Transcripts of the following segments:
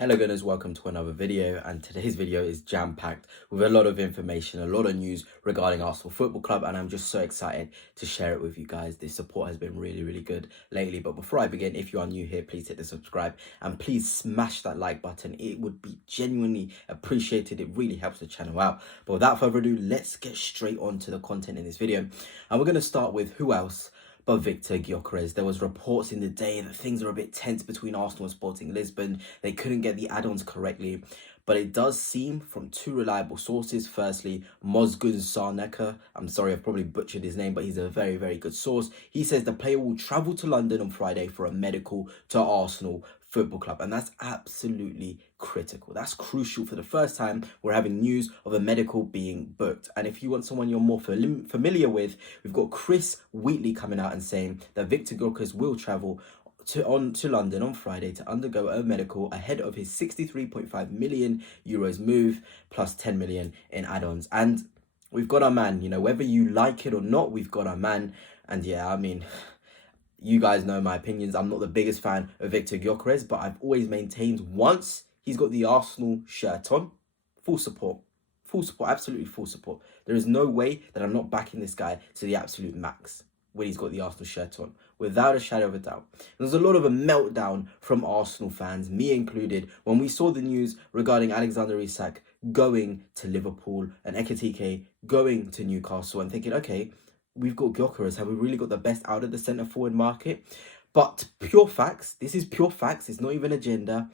Hello gunners, welcome to another video, and today's video is jam-packed with a lot of information, a lot of news regarding Arsenal Football Club, and I'm just so excited to share it with you guys. The support has been really good lately, but before I begin, if you are new here, please hit the subscribe and please smash that like button. It would be genuinely appreciated. It really helps the channel out. But without further ado, let's get straight on to the content in this video, and we're going to start with who else but Victor Gyokeres. There was reports in the day that things are a bit tense between Arsenal and Sporting Lisbon. They couldn't get the add-ons correctly. But it does seem from two reliable sources. Firstly, Mosquera. I'm sorry, I've probably butchered his name, but he's a very good source. He says the player will travel to London on Friday for a medical to Arsenal Football Club, and that's absolutely critical. That's crucial. For the first time, we're having news of a medical being booked. And if you want someone you're more familiar with, we've got Chris Wheatley coming out and saying that Victor Gyokeres will travel to London on Friday to undergo a medical ahead of his 63.5 million euros move plus 10 million in add-ons. And we've got our man, whether you like it or not, we've got our man. And yeah, I mean, you guys know my opinions. I'm not the biggest fan of Victor Gyokeres, but I've always maintained once he's got the Arsenal shirt on, full support. Full support, absolutely full support. There is no way that I'm not backing this guy to the absolute max when he's got the Arsenal shirt on, without a shadow of a doubt. There's a lot of a meltdown from Arsenal fans, me included, when we saw the news regarding Alexander Isak going to Liverpool and Ekitike going to Newcastle, and thinking, okay, we've got Gyokeres. Have we really got the best out of the centre forward market? But pure facts, this is pure facts, it's not even agenda.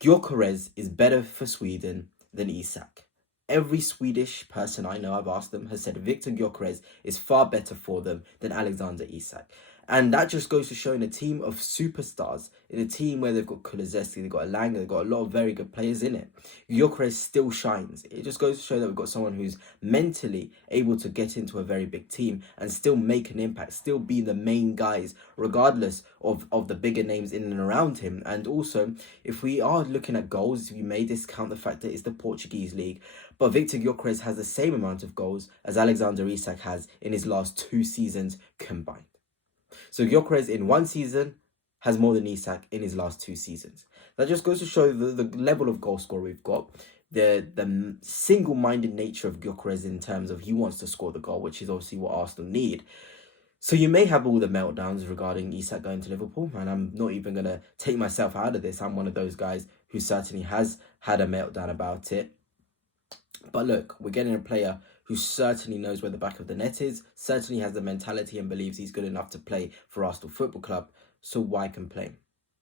Gyokeres is better for Sweden than Isak. Every Swedish person I know, I've asked them, has said Victor Gyokeres is far better for them than Alexander Isak. And that just goes to show in a team of superstars, in a team where they've got Kulusevski, they've got Elanga, they've got a lot of very good players in it, Gyokeres still shines. It just goes to show that we've got someone who's mentally able to get into a very big team and still make an impact, still be the main guys, regardless of the bigger names in and around him. And also, if we are looking at goals, we may discount the fact that it's the Portuguese league, but Victor Gyokeres has the same amount of goals as Alexander Isak has in his last 2 seasons combined. So Gyokeres in 1 season has more than Isak in his last 2 seasons. That just goes to show the level of goal scorer we've got, the single-minded nature of Gyokeres in terms of he wants to score the goal, which is obviously what Arsenal need. So you may have all the meltdowns regarding Isak going to Liverpool, and I'm not even going to take myself out of this. I'm one of those guys who certainly has had a meltdown about it. But look, we're getting a player who certainly knows where the back of the net is, certainly has the mentality and believes he's good enough to play for Arsenal Football Club. So why complain?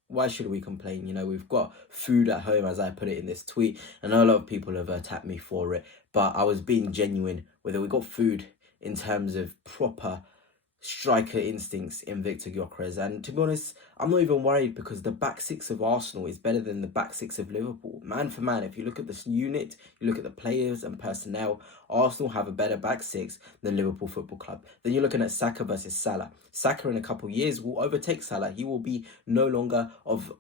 Why should we complain? We've got food at home, as I put it in this tweet. I know a lot of people have attacked me for it, but I was being genuine with it. We got food in terms of proper striker instincts in Victor Gyokeres. And to be honest, I'm not even worried, because the back six of Arsenal is better than the back six of Liverpool. Man for man, if you look at this unit, you look at the players and personnel, Arsenal have a better back six than Liverpool Football Club. Then you're looking at Saka versus Salah. Saka in a couple of years will overtake Salah. He will be no longer of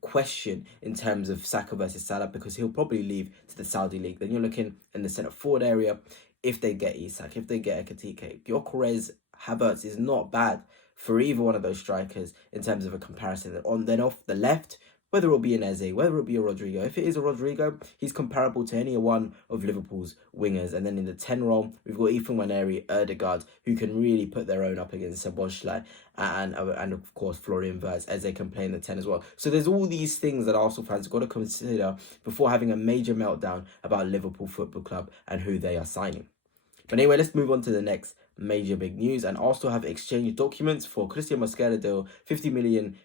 question in terms of Saka versus Salah, because he'll probably leave to the Saudi League. Then you're looking in the centre forward area. If they get Isak, if they get Ekitike, Gyokeres, Havertz is not bad for either one of those strikers in terms of a comparison. Then off the left, whether it'll be an Eze, whether it'll be a Rodrigo. If it is a Rodrigo, he's comparable to any one of Liverpool's wingers. And then in the 10 role, we've got Ethan Waneri, Erdegaard, who can really put their own up against Szoboszlai, and of course Florian Wirtz, Eze can play in the 10 as well. So there's all these things that Arsenal fans have got to consider before having a major meltdown about Liverpool Football Club and who they are signing. But anyway, let's move on to the next major big news. And Arsenal have exchanged documents for Christian Mosquera deal, 50 million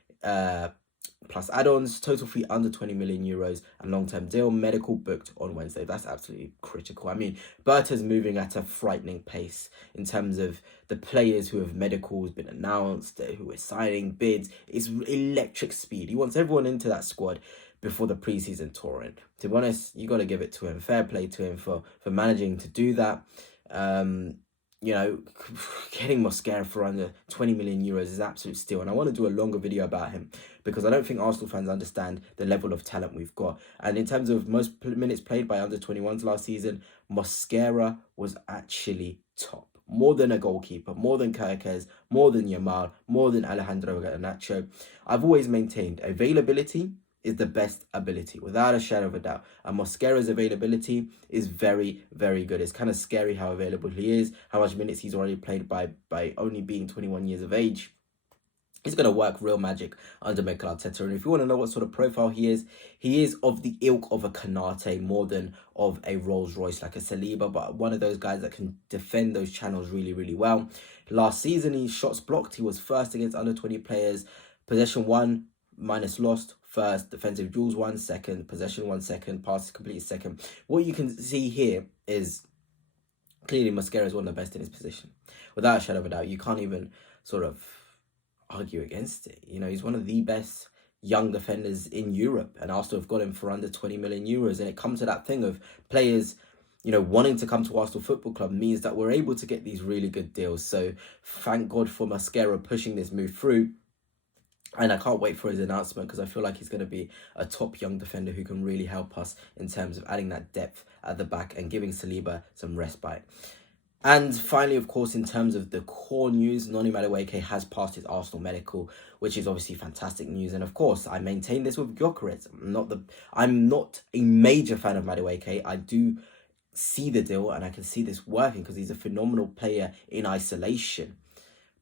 plus add-ons, total fee under 20 million euros, and long-term deal, medical booked on Wednesday. That's absolutely critical. I mean, Berta's moving at a frightening pace in terms of the players who have medicals been announced, who are signing bids. It's electric speed. He wants everyone into that squad before the preseason touring. To be honest, you got to give it to him. Fair play to him for managing to do that. Getting Mosquera for under 20 million euros is absolute steal. And I want to do a longer video about him, because I don't think Arsenal fans understand the level of talent we've got. And in terms of most minutes played by under 21s last season, Mosquera was actually top. More than a goalkeeper, more than Gyokeres, more than Yamal, more than Alejandro Garnacho. I've always maintained availability is the best ability, without a shadow of a doubt. And Mosquera's availability is very, very good. It's kind of scary how available he is, how much minutes he's already played by only being 21 years of age. He's going to work real magic under Mikel Arteta. And if you want to know what sort of profile he is of the ilk of a Kanate more than of a Rolls Royce like a Saliba, but one of those guys that can defend those channels really, really well. Last season, his shots blocked. He was first against under 20 players. Possession 1, minus lost, first. Defensive duels 1, second. Possession 1, second. Passes completed, second. What you can see here is clearly Mosquera is one of the best in his position. Without a shadow of a doubt, you can't even sort of argue against it. You know, he's one of the best young defenders in Europe, and Arsenal have got him for under 20 million euros. And it comes to that thing of players, you know, wanting to come to Arsenal Football Club means that we're able to get these really good deals. So thank God for Mosquera pushing this move through. And I can't wait for his announcement, because I feel like he's going to be a top young defender who can really help us in terms of adding that depth at the back and giving Saliba some respite. And finally, of course, in terms of the core news, Noni Madueke has passed his Arsenal medical, which is obviously fantastic news. And of course, I maintain this with Gyokeres. I'm not a major fan of Madueke. I do see the deal, and I can see this working because he's a phenomenal player in isolation.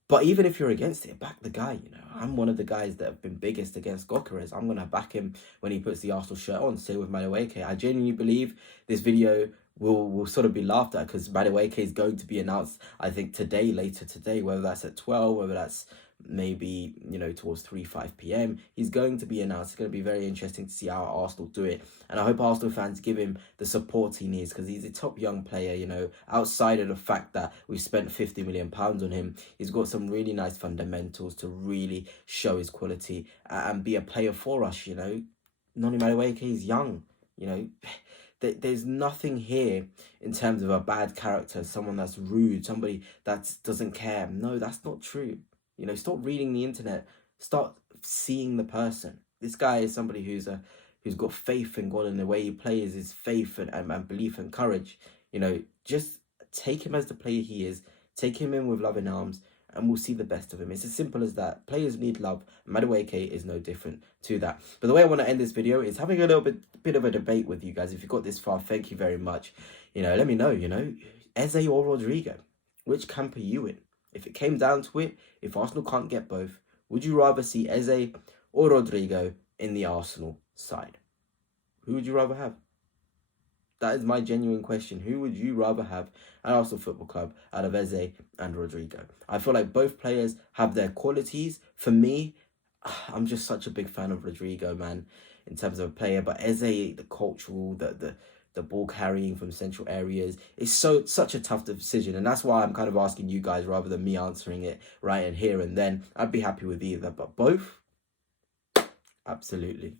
But even if you're against it, back the guy, you know. I'm one of the guys that have been biggest against Gyokeres. I'm going to back him when he puts the Arsenal shirt on. Same with Madueke. I genuinely believe this video will sort of be laughed at, because Madueke is going to be announced, I think, today, later today, whether that's at 12, whether that's maybe, you know, towards 5 p.m. He's going to be announced. It's going to be very interesting to see how Arsenal do it. And I hope Arsenal fans give him the support he needs, because he's a top young player, you know, outside of the fact that we've spent £50 million on him. He's got some really nice fundamentals to really show his quality and be a player for us, you know. Noni Madueke is young, you know. There's nothing here in terms of a bad character, someone that's rude, somebody that doesn't care. No, that's not true. You know, stop reading the internet. Start seeing the person. This guy is somebody who's got faith in God, and the way he plays is faith and belief and courage. You know, just take him as the player he is. Take him in with loving arms, and we'll see the best of him. It's as simple as that. Players need love. Madueke is no different to that. But the way I want to end this video is having a little bit of a debate with you guys. If you got this far, thank you very much. You know, let me know, you know, Eze or Rodrigo, which camp are you in? If it came down to it, if Arsenal can't get both, would you rather see Eze or Rodrigo in the Arsenal side? Who would you rather have? That is my genuine question. Who would you rather have at Arsenal Football Club out of Eze and Rodrigo? I feel like both players have their qualities. For me, I'm just such a big fan of Rodrigo, man, in terms of a player. But Eze, the cultural, the ball carrying from central areas, is such a tough decision. And that's why I'm kind of asking you guys rather than me answering it right in here and then. I'd be happy with either, but both, absolutely.